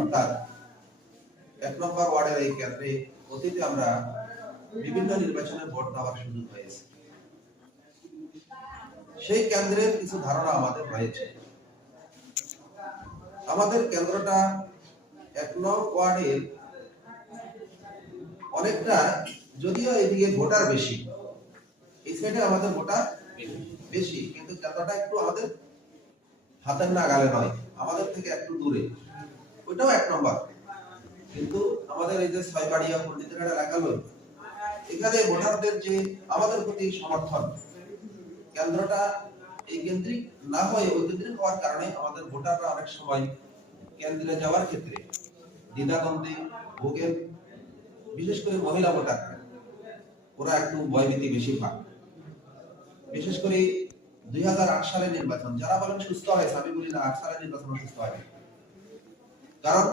অর্থাৎ ১ নম্বর ওয়ার্ডের এই কেন্দ্রে অতীতে আমরা বিভিন্ন নির্বাচনে ভোট দেওয়ার সুযোগ হয়েছে। সেই কেন্দ্রের কিছু ধারণা আমাদের রয়েছে। আমাদের কেন্দ্রটা ১ নং ওয়ার্ডের অনেকটা, যদিও এদিকে ভোটার বেশি, এই সাইডে আমাদের ভোটার বেশি, কিন্তু কেন্দ্রটা একটু আমাদের হাতের নাগালে নয়, আমাদের থেকে একটু দূরে। ওইটাও ১ নম্বর, কিন্তু আমাদের এই যে ছয়বাড়িয়া পন্ডিতঘাট এলাকা হল, এখানে ভোটারদের যে আমাদের প্রতি সমর্থন, কেন্দ্রটা এই কেন্দ্রিক না হয়ে ওই কেন্দ্রিক হওয়ার কারণে আমাদের ভোটাররা অনেক সময় কেন্দ্রে যাওয়ার ক্ষেত্রে দ্বিধাদ্বন্দ্বে ভোগেন। বিশেষ করে মহিলা ভোটার, ওরা একটু ভয়ভীতি বেশি পায়। বিশেষ করে ২০০৮ সালের নির্বাচন, যারা বলেন সুস্থ হয়েছে, আমি বলি না, ৮ সালের নির্বাচন সুস্থ হয়নি। কারণ